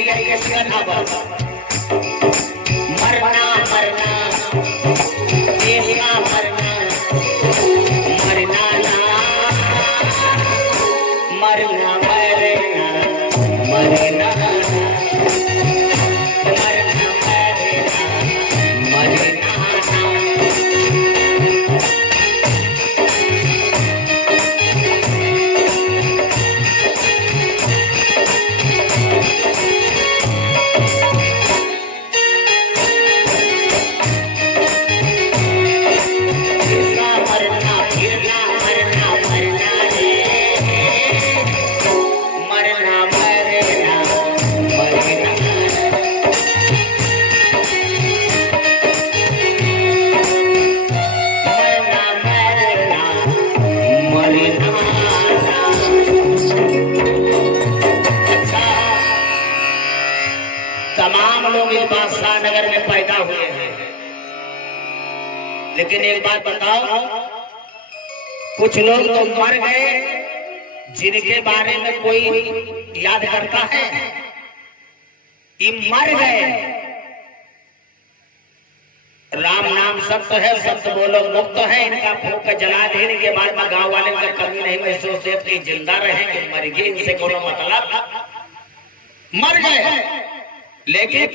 चाहिए किसका खबर मरना मरना देश का मरना मरना ना मरना मरना मरना तमाम लोग इस बादशाह नगर में पैदा हुए हैं, लेकिन एक बात बताओ, कुछ लोग तो मर गए जिनके बारे में कोई याद करता है? ये मर गए। राम नाम सत्य है, सत्य बोलो मुक्त है, इनका फूंक के जला देने के बाद में गांव वाले का कमी नहीं महसूस होती, जिंदा रहेंगे, मर गए इनसे कोनो मतलब, मर गए। लेकिन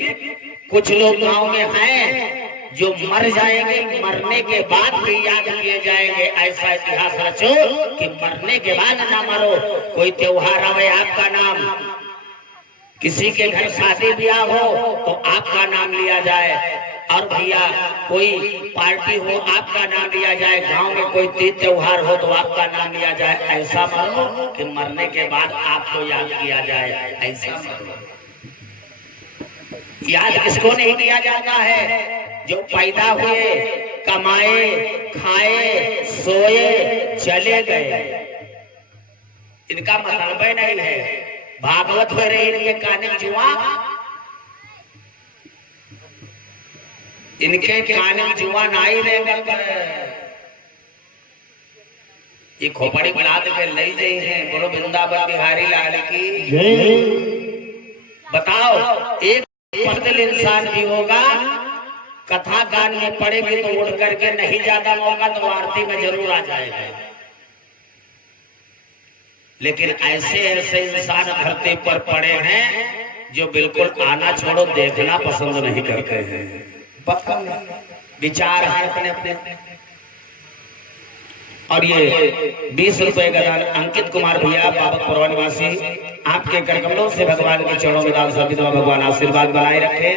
कुछ लोग गांव में हैं जो मर जाएंगे, मरने के बाद भी याद किए जाएंगे। ऐसा इतिहास रचो कि मरने के बाद ना मरो। कोई त्योहार आवे आपका नाम, किसी के घर शादी ब्याह हो तो आपका नाम लिया जाए, और भैया कोई पार्टी हो आपका नाम लिया जाए, गांव में कोई तीज त्योहार हो तो आपका नाम लिया जाए। ऐसा मरो कि मरने के बाद आपको याद किया जाए। ऐसा मरो। याद किसको नहीं किया जाता है? जो पैदा हुए, कमाए, खाए, सोए, चले गए, इनका मतलब नहीं है। भागवत हो रही इनके काने जुआ, इनके काने जुआ नहीं रहेगा। ये खोपड़ी बुलाद के ले गई हैं, बोलो वृंदावन बिहारी लाल की। बताओ, एक पढ़ल इंसान भी होगा, कथा गान में पढ़ेगी तो उठ करके नहीं ज्यादा मौका तो आरती में जरूर आ जाएगा। लेकिन ऐसे ऐसे इंसान धरती पर पड़े हैं जो बिल्कुल आना छोड़ो देखना पसंद नहीं करते हैं। विचार है अपने अपने। और ये 20 रुपए का दान अंकित कुमार भैया बाबकपुर निवासी, आपके करकमलों से भगवान के चरणों में दान सभी भगवान आशीर्वाद बनाए रखे।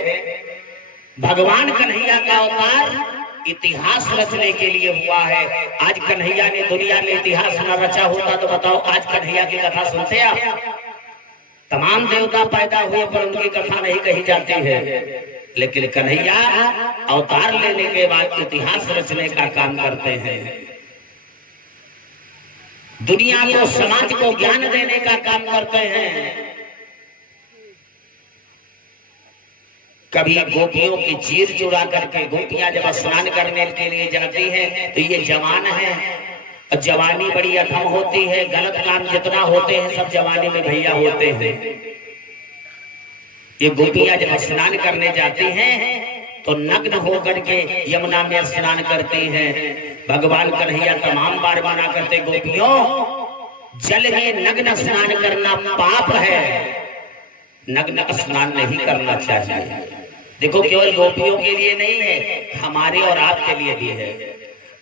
भगवान कन्हैया का अवतार इतिहास रचने के लिए हुआ है। आज कन्हैया ने दुनिया में इतिहास न रचा होता तो बताओ आज कन्हैया की कथा सुनते आप? तमाम देवता पैदा हुए पर उनकी कथा नहीं कही जाती है, लेकिन कन्हैया अवतार लेने के बाद इतिहास रचने का काम करते हैं। दुनिया को, समाज को ज्ञान देने का काम करते हैं। कभी गोपियों की चीर चुरा करके गोपियां जब स्नान करने के लिए जाती हैं तो ये जवान है, और जवानी बड़ी अधम होती है, गलत काम जितना होते हैं सब जवानी में भैया होते हैं। ये गोपियां जब स्नान करने जाती हैं तो नग्न होकर के यमुना में स्नान करती हैं। भगवान कन्हैया तमाम बार मना करते, गोपियों जल में नग्न स्नान करना पाप है, नग्न स्नान नहीं करना चाहिए। देखो केवल गोपियों के लिए नहीं है, हमारे और आपके लिए भी है।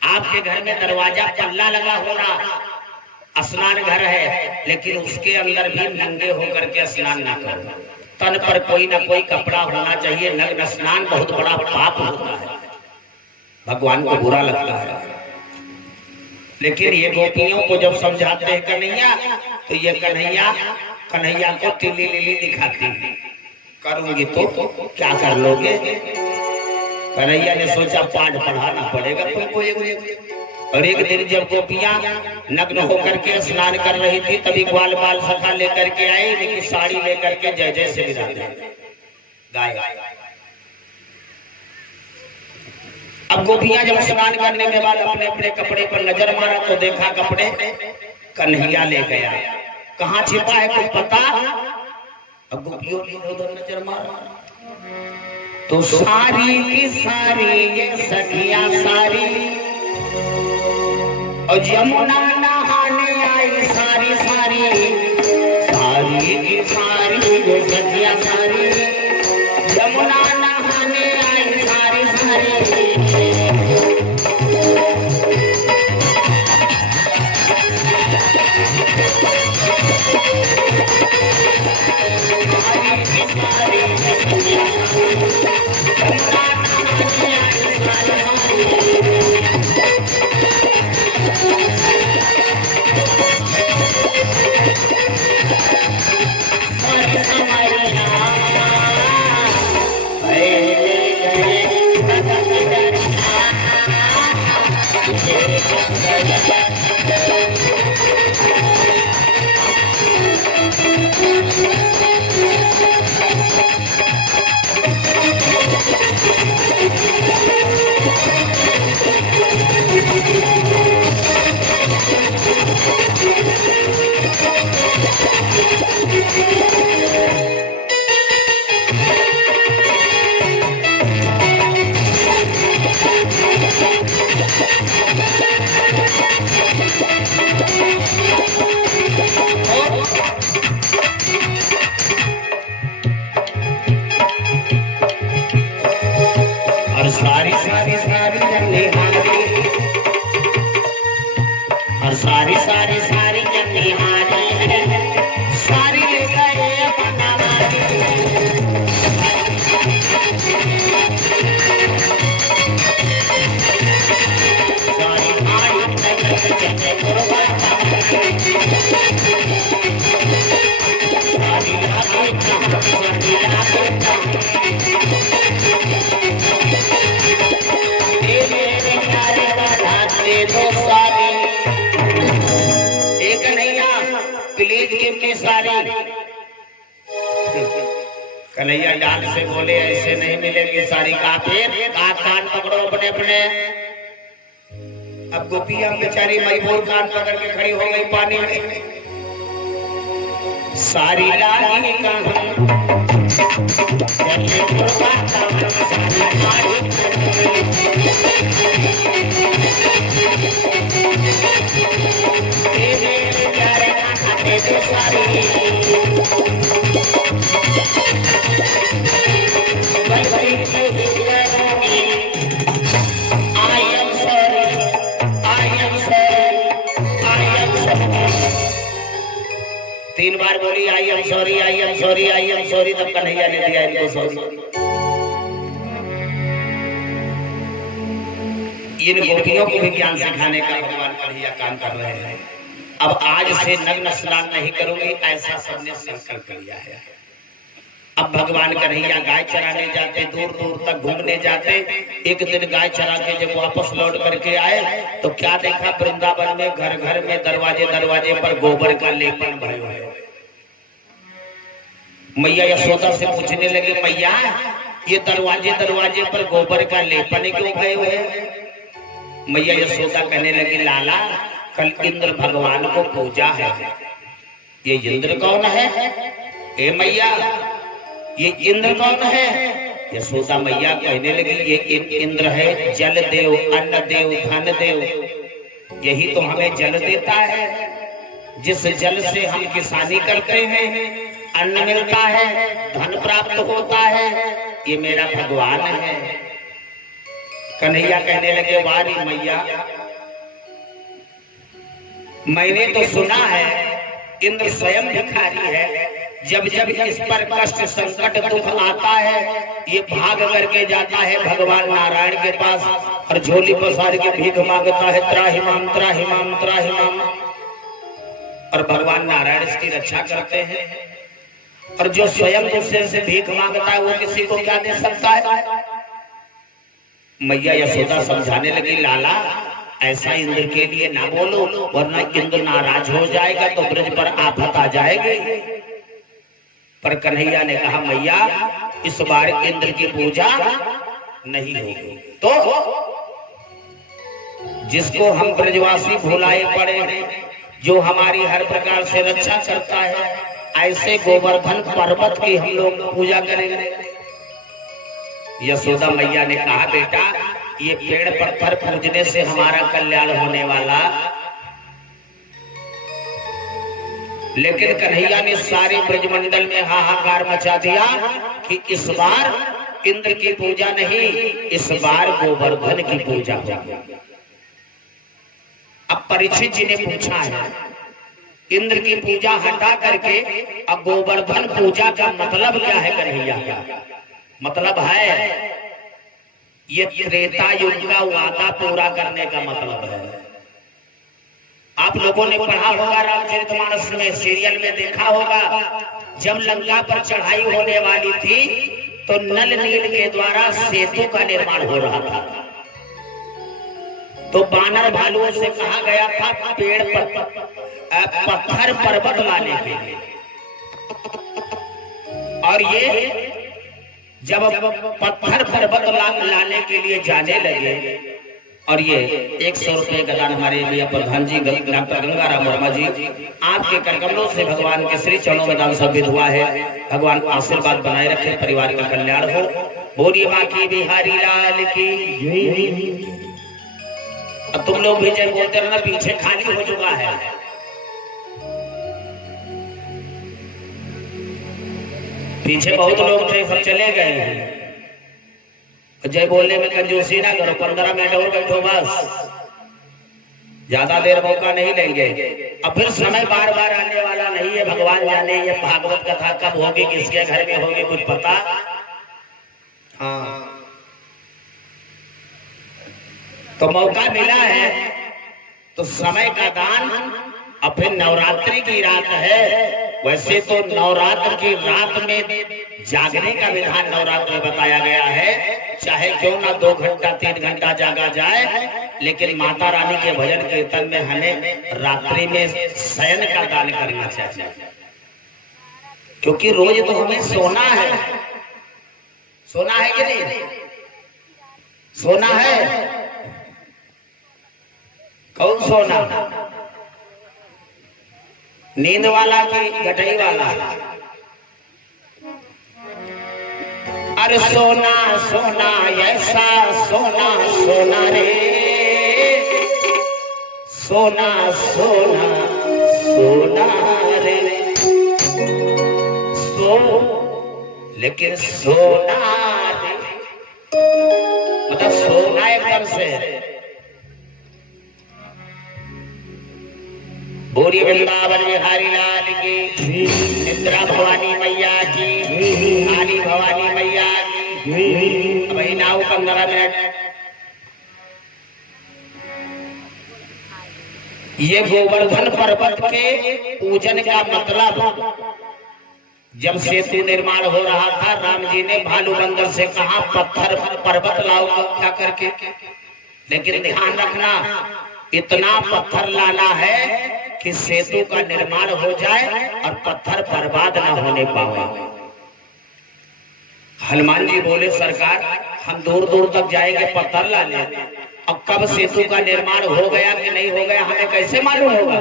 आपके घर में दरवाजा पल्ला लगा होना स्नान घर है, लेकिन उसके अंदर भी नंगे होकर के स्नान ना करो। तन पर कोई ना कोई कपड़ा होना चाहिए। नग्न स्नान बहुत बड़ा पाप होता है, भगवान को बुरा लगता है। लेकिन ये गोपियों को जब समझाते हैं कन्हैया तो ये कन्हैया को तिली लिली दिखाती, करूंगी तो क्या कर लोगे? कन्हैया ने सोचा पाठ पढ़ाना पड़ेगा तुमको। और एक दिन जब गोपियां नग्न होकर के स्नान कर रही थी तभी ग्वाल बाल सखा लेकर के आई, लेकिन साड़ी लेकर के जय जय से विदा गाय। अब गोपियां जब स्नान करने के बाद अपने अपने कपड़े पर नजर मारा तो देखा कपड़े कन्हैया ले गया। कहाँ छिपा है कुछ पता? अब गोपियों ने उधर नजर मारा तो सारी की सारी ये सखियां सारी और यमुना नहाने आई सारी सारी, सारी की सारी ये सखियां सारी यमुना नहाने आई सारी सारी। सारी सारी सारी जब निहारी है सारी ले गए अपना कन्हैया डाल से बोले ऐसे नहीं मिलेगी सारी का फिर कान पकड़ो अपने अपने। अब गोपियां बेचारी मजबूर कान पकड़ के खड़ी हो गई पानी में। सारी लागी तीन बार बोली I am sorry I am sorry I am sorry, तब कन्हैया ने दिया इनको सॉरी। इन गोपियों को भी ज्ञान सिखाने का भगवान कन्हैया काम कर रहे हैं। अब आज से नग्न स्नान नहीं करूंगी ऐसा सबने संकल्प लिया है। अब भगवान कन्हैया गाय चराने जाते, दूर दूर तक घूमने जाते। एक दिन गाय चरा के जब वापस लौट करके आए तो क्या देखा, वृंदावन में घर घर में दरवाजे दरवाजे पर गोबर का लेपन भरे हुए। मैया यशोदा से पूछने लगे, मैया ये दरवाजे दरवाजे पर गोबर का लेपन क्यों भरे हुए? मैया यशोदा कहने लगी, लाला कल इंद्र भगवान को पूजा है। ये इंद्र कौन है? ए मैया ये इंद्र कौन है? यशोदा मैया कहने लगी, ये इंद्र है जल देव, अन्न देव, धन देव। यही तो हमें जल देता है, जिस जल से हम किसानी करते हैं, अन्न मिलता है, धन प्राप्त होता है, ये मेरा भगवान है। कन्हैया कहने लगे, वारी मैया मैंने तो सुना है इंद्र स्वयं भिखारी है, जब जब इस पर कष्ट संकट दुख आता है ये भाग करके जाता है भगवान नारायण के पास और झोली पसार के भीख मांगता है, त्राहिमाम त्राहिमाम त्राहिमाम। और भगवान नारायण इसकी रक्षा करते हैं। और जो स्वयं दूसरे से भीख मांगता है वो किसी को क्या दे सकता है? मैया यशोदा समझाने लगी, लाला ऐसा इंद्र के लिए ना बोलो, वरना इंद्र नाराज हो जाएगा तो ब्रज पर आफत आ जाएगी। पर कन्हैया ने कहा, मैया इस बार इंद्र की पूजा नहीं होगी। तो जिसको हम ब्रजवासी भुलाए पड़े हैं, जो हमारी हर प्रकार से रक्षा करता है, ऐसे गोवर्धन पर्वत की हम लोग पूजा करेंगे। यशोदा मैया ने कहा बेटा ये पेड़ पत्थर पूजने से हमारा कल्याण होने वाला, लेकिन कन्हैया ने सारे ब्रजमंडल में हाहाकार मचा दिया कि इस बार इंद्र की पूजा नहीं, इस बार गोवर्धन की पूजा होगी। अब परीक्षित जी ने पूछा है इंद्र की पूजा हटा करके अब गोवर्धन पूजा का मतलब क्या है कन्हैया का? मतलब है ये त्रेता युग का वादा पूरा करने का मतलब है। आप लोगों ने पढ़ा होगा रामचरितमानस में, सीरियल में देखा होगा, जब लंका पर चढ़ाई होने वाली थी तो नल नील के द्वारा सेतु का निर्माण हो रहा था। तो बानर भालुओं से कहा गया था पेड़ पर पत्थर पर्वत लाने के लिए, और ये जब पत्थर पर्वत लाने के लिए जाने लगे, और ये 100 रुपए का दान हमारे भैया प्रधान जी डॉक्टर गंगाराम वर्मा जी आपके करकमलों से भगवान के श्री चरणों में दान समर्पित हुआ है। भगवान आशीर्वाद बनाए रखे, परिवार का कल्याण हो। बोलिए बाकी बिहारी लाल की। अब तुम लोग भी जय बोलते रहना, पीछे खाली हो चुका है। पीछे बहुत लोग थे, सब चले गए हैं। जय बोलने में कंजूसी ना करो, 15 मिनट और बैठो बस, ज्यादा देर मौका नहीं लेंगे। अब फिर समय बार बार आने वाला नहीं है, भगवान जाने ये भागवत कथा कब होगी, किसके घर में होगी, कुछ पता। हाँ तो मौका मिला है तो समय का दान। अब फिर नवरात्रि की रात है, वैसे तो नवरात्र की रात में जागने का विधान नवरात्र में बताया गया है, चाहे क्यों ना 2 घंटा 3 घंटा जागा जाए, लेकिन माता रानी के भजन कीर्तन में हमें रात्रि में शयन का दान करना चाहिए, क्योंकि रोज तो हमें सोना है। सोना है कि नहीं? सोना है। कौन सोना? नींद वाला की गटई वाला? अरे सोना सोना ऐसा सोना सोना रे, सोना सोना सोना रे, सो लेकिन सोना रे मतलब सोना एकदम से। बोलिए वृंदावन बिहारी लाल की, इंदिरा भवानी मैया की, काली भवानी मैया की। अब नाव 15 मिनट। ये गोवर्धन पर्वत के पूजन का मतलब, जब सेतु निर्माण हो रहा था, राम जी ने भालू बंदर से कहा पत्थर पर्वत लाओ क्या करके, लेकिन ध्यान रखना इतना पत्थर लाना है कि सेतु का निर्माण हो जाए और पत्थर बर्बाद ना होने पाए। हनुमान जी बोले सरकार हम दूर दूर तक जाएंगे पत्थर लाने, अब कब सेतु का निर्माण हो गया कि नहीं हो गया हमें कैसे मालूम होगा?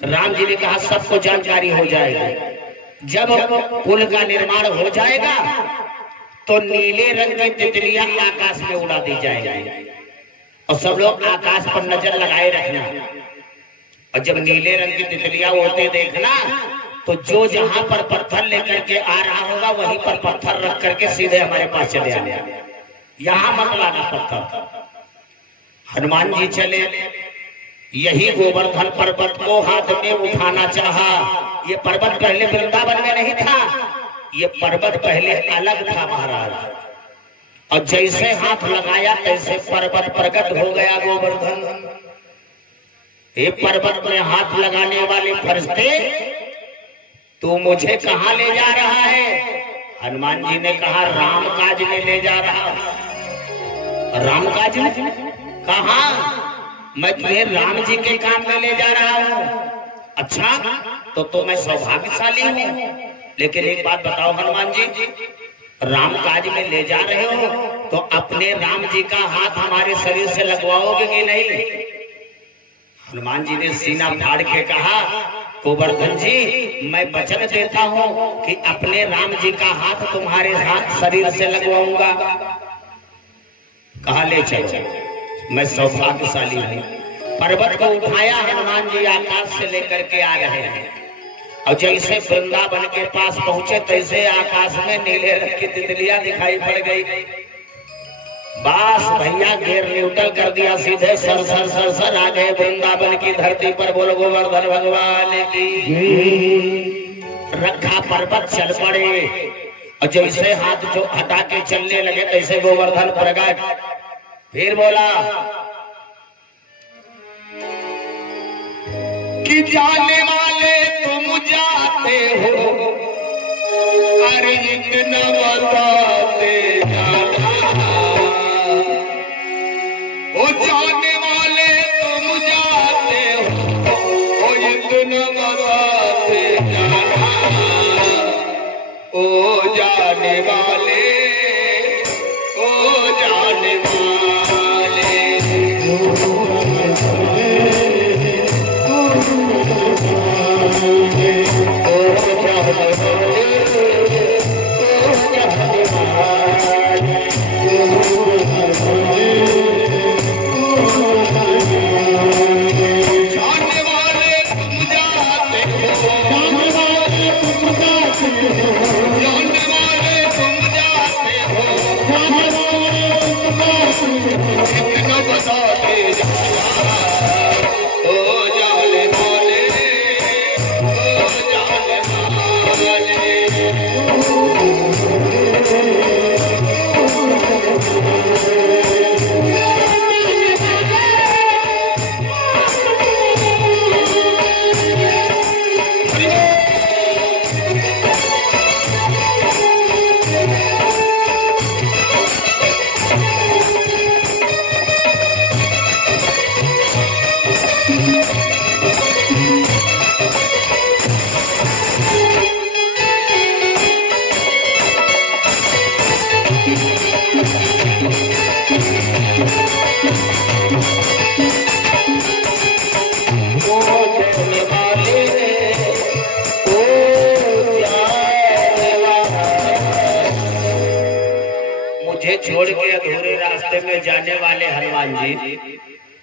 राम जी ने कहा सबको जानकारी हो जाएगी, जब पुल का निर्माण हो जाएगा तो नीले रंग की तितलियां आकाश में उड़ा दी जाएगी, और सब लोग आकाश पर नजर लगाए रखना, और जब नीले रंग की तितलियां उड़ते देखना तो जो जहां पर पत्थर लेकर के आ रहा होगा वहीं पर पत्थर रख करके सीधे हमारे पास चले आने, यहां मत लाना पत्थर। हनुमान जी चले, यही गोवर्धन पर्वत को हाथ में उठाना चाहा। ये पर्वत पहले वृंदावन में नहीं था, ये पर्वत पहले अलग था महाराज, और जैसे हाथ लगाया तैसे पर्वत प्रकट हो गया गोवर्धन। ये पर्वत में हाथ लगाने वाले फरिश्ते तू मुझे कहां ले जा रहा है? हनुमान जी ने कहा राम काज में ले जा रहा। राम काज में? कहा मैं तुम्हें राम जी के काम में ले जा रहा हूं। अच्छा तो मैं सौभाग्यशाली हूं, लेकिन एक बात बताओ हनुमान जी, राम काज में ले जा रहे हो तो अपने राम जी का हाथ हमारे शरीर से लगवाओगे कि नहीं? हनुमान जी ने सीना फाड़ के कहा गोवर्धन जी, मैं वचन देता हूँ कि अपने राम जी का हाथ तुम्हारे हाथ शरीर से लगवाऊंगा। कहा ले चलो, मैं सौभाग्यशाली हूँ। पर्वत को उठाया, हनुमान जी आकाश से लेकर के आ रहे हैं और जैसे वृंदावन के पास पहुंचे तैसे आकाश में नीले रंग की तितलियां दिखाई पड़ गई। बस भैया घेर न्यूट्रल कर दिया, सीधे सर सर सर सर आ गए वृंदावन की धरती पर। बोलो गोवर्धन भगवान की। रखा पर्वत चल पड़े और जैसे हाथ जो हटा के चलने लगे तैसे गोवर्धन प्रकट। फिर बोला कि जाने वाले तुम जाते हो, अरे इतना बताते जाना। ओ जाने वाले तुम जाते हो, ओ इतना बताते जाना। ओ जाने वाले, ओ जाने वाले, छोड़ के अधूरे रास्ते में जाने वाले हनुमान जी,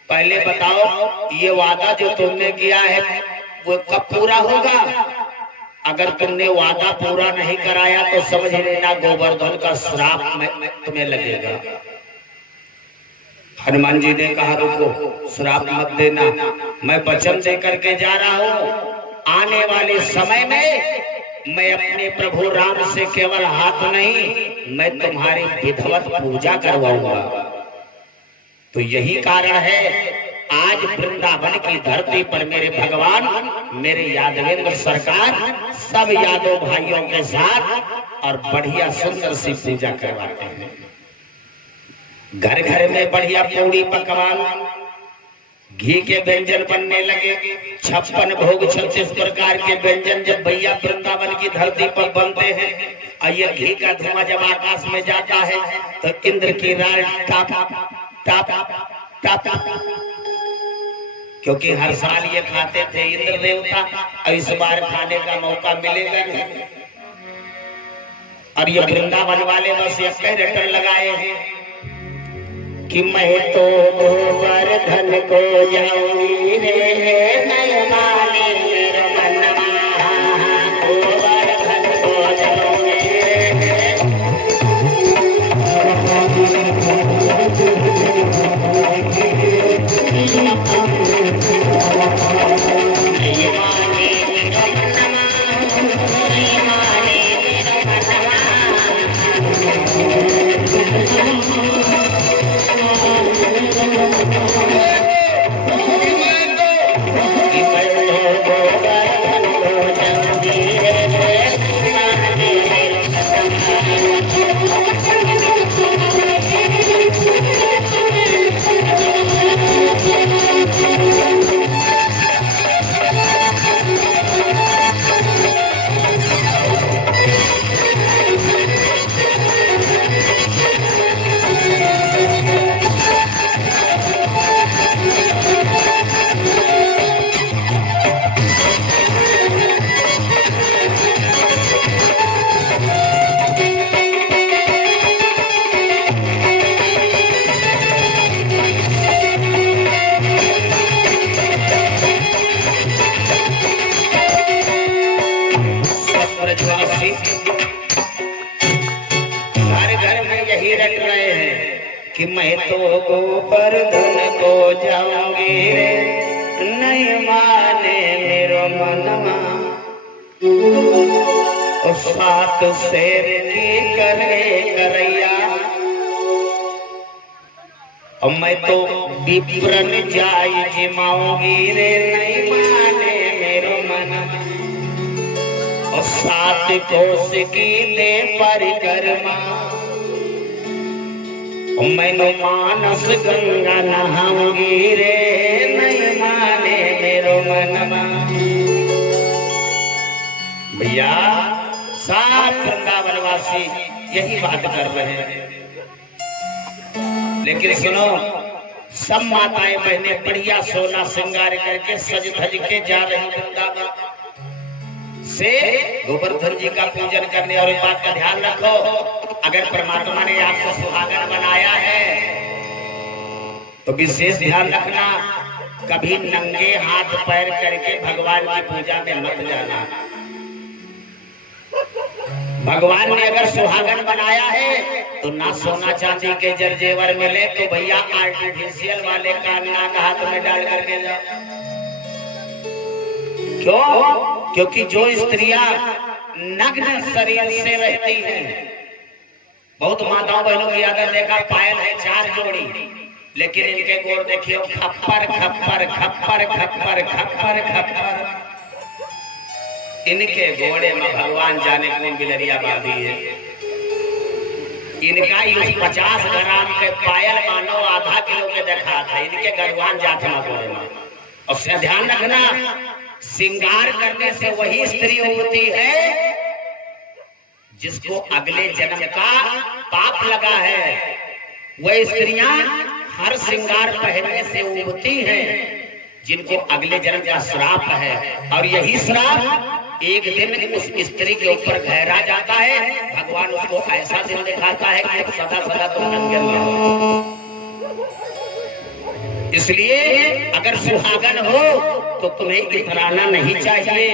पहले बताओ ये वादा जो तुमने किया है वो कब पूरा होगा? अगर तुमने वादा पूरा नहीं कराया तो समझ लेना गोवर्धन का श्राप तुम्हें लगेगा। हनुमान जी ने कहा रुको, श्राप मत देना, मैं वचन दे करके जा रहा हूँ। आने वाले समय में मैं अपने प्रभु राम से केवल हाथ नहीं, मैं तुम्हारी विधिवत पूजा करवाऊंगा। तो यही कारण है आज वृंदावन की धरती पर मेरे भगवान, मेरे यादवेंद्र सरकार सब यादव भाइयों के साथ और बढ़िया सुंदर सी पूजा करवाते हैं। घर घर में बढ़िया पूरी पकवान, घी के व्यंजन बनने लगे। 56 भोग 36 प्रकार के व्यंजन जब भैया वृंदावन की धरती पर बनते हैं और ये घी का धुआं जब आकाश में जाता है तो इंद्र की राज टाप टाप टाप, क्योंकि हर साल ये खाते थे इंद्र देवता और इस बार खाने का मौका मिलेगा नहीं। और ये वृंदावन वाले बस एक रिटर्न लगाए हैं कि मैं तो गोवर्धन को जाऊंगी रे नयनाने मेरे मनवा, गोवर्धन को जाऊंगी रट रहे हैं कि मैं तो गोवर्धन को जाऊंगी रे, नहीं माने मेरो मनवा, और सात शेर की करे करैया, और मैं तो विप्रन जाई जिमाऊंगी रे, नहीं माने मेरो मनवा, और सात कोस की दे परिक्रमा, मैंने मानस गंगा नहाऊंगी रे, नहीं माने मेरो मनवा। भैया सात वृंदावनवासी यही बात कर रहे हैं, लेकिन सुनो, सब माताएं बहनें बढ़िया सोना श्रृंगार करके सज धज के जा रही वृंदावन से गोवर्धन जी का पूजन करने। और एक बात का ध्यान रखो, अगर परमात्मा ने आपको सुहागन बनाया है तो विशेष ध्यान रखना, कभी नंगे हाथ पैर करके भगवान की पूजा में मत जाना। भगवान ने अगर सुहागन बनाया है तो ना सोना चांदी के जरजेवर मिले तो भैया आर्टिफिशियल वाले कान्ना का हाथ में डाल करके जाओ। क्यों? क्योंकि जो स्त्रियां नग्न शरीर से रहती हैं, बहुत माताओं बहनों की अगर देखा पायल है 4 जोड़ी, लेकिन इनके गोड़ देखिए खप्पर खप्पर खप्पर खप्पर खप्पर खप्पर, इनके घोड़े में भगवान जाने कौन बिलरिया बांधी है। इनका उस 50 ग्राम के पायल मानो आधा किलो के देखा था, इनके गरुआन जातना घोड़े में। और ध्यान रखना, श्रृंगार करने से वही स्त्री होती है जिसको अगले जन्म का पाप लगा है। वह स्त्रियां हर श्रृंगार पहनने से उबती हैं जिनको अगले जन्म का श्राप है, और यही श्राप एक दिन उस स्त्री के ऊपर गहरा जाता है। भगवान उसको ऐसा दिन दिखाता है कि सदा सदा तुम नंगे रहो। इसलिए अगर सुहागन हो तो तुम्हें इतराना नहीं चाहिए।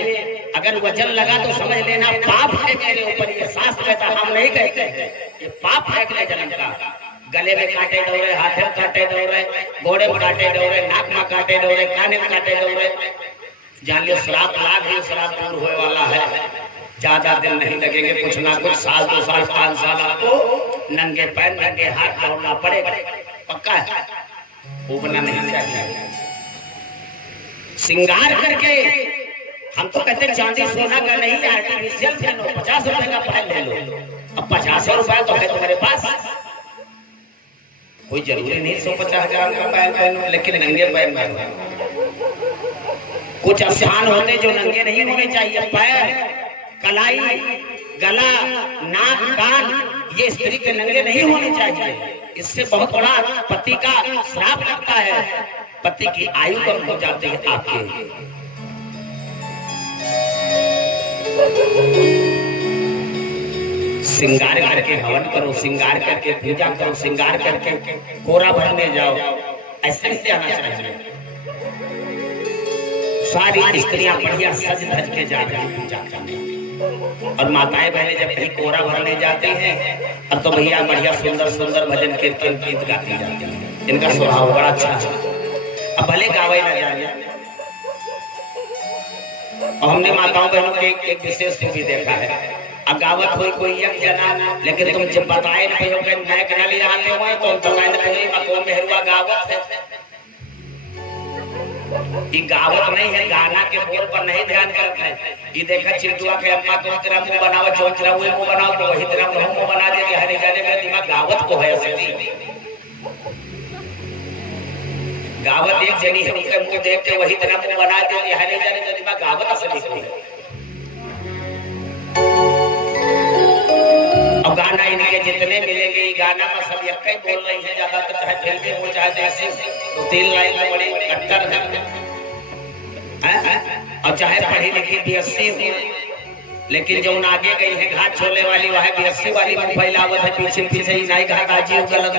अगर वजन लगा तो समझ लेना पाप है मेरे ऊपर, ये शास्त्र कहता, हम नहीं कहते हैं, ये पाप है अगले जन्म का। गले में काटे दौरे, हाथ में काटे दौरे, घोड़े में काटे दौरे, नाक में काटे दौरे, काने में काटे दौरे, जान लियो श्राप लाग ही श्राप दूर होने वाला है। ज्यादा दिन नहीं लगेंगे, कुछ ना कुछ साल 2 साल 5 साल आपको नंगे पैर नंगे हाथ दौड़ना पड़ेगा, पक्का है। उबना नहीं चाहिए। श्रृंगार करके हम तो कहते चांदी सोना का नहीं, आर्टिफिशियल पहनो, 50 रुपए का पायल ले लो। अब 50 रुपए तो है तुम्हारे पास, कोई जरूरी नहीं 150 ग्राम का पायल पहनो, लेकिन नंगे पैर पहनो। कुछ स्थान होते जो नंगे नहीं होने चाहिए, पैर, कलाई, गला, नाक, कान, ये स्त्री के नंगे नहीं होने चाहिए। इससे बहुत बड़ा पति का श्राप लगता है, पति की आयु कम हो जाती है आपके। श्रृंगार करके हवन करो, श्रृंगार करके पूजा करो, श्रृंगार करके कोरा भरने जाओ, ऐसे नहीं आना चाहिए। सारी स्त्रियां बढ़िया सज धज के जा रही हैं पूजा करने, और माताएं बहनें जब कहीं कोरा भरने जाते हैं और तो भैया बढ़िया सुंदर सुंदर भजन कीर्तन गीत गाती जाती हैं। इनका स्वभाव बड़ा अच्छा है, अब भले गावे ना जाए। और हमने माताओं बहनों के एक विशेष भी देखा है, अब गावत हुई कोई एक जना, लेकिन तुम जब बताए ना भाई मैं कना ले आते हो तो हम तो मैं मेहरुआ गावत है। ये गावत नहीं है, गाना के बोल पर नहीं ध्यान करते हैं। ये देखा चिंटुआ के अम्मा को तेरा मुंह बनाओ, जो तेरा मुंह बनाओ, तो वही तेरा मुंह बना दे। हरे जाने में दिमाग गावत को है असली। गावत एक जनी है, उनके मुंह देख के वही तेरा मुंह बना दे। हरे जाने में दिमाग गावत असली को है। अब गाना इनके जितने मिलेंगे, ये गाना में सब एक ही बोल रही है, ज्यादातर चाहे फिल्में हो चाहे जैसे 2-3 लाइन में बड़ी कट्टर है, और चाहे पढ़ी लिखी BSc हो, लेकिन जो आगे गई है घाट छोले वाली, वह BSc वाली मुंह फैलावत है, पीछे पीछे ही नहीं घाट आजी गलत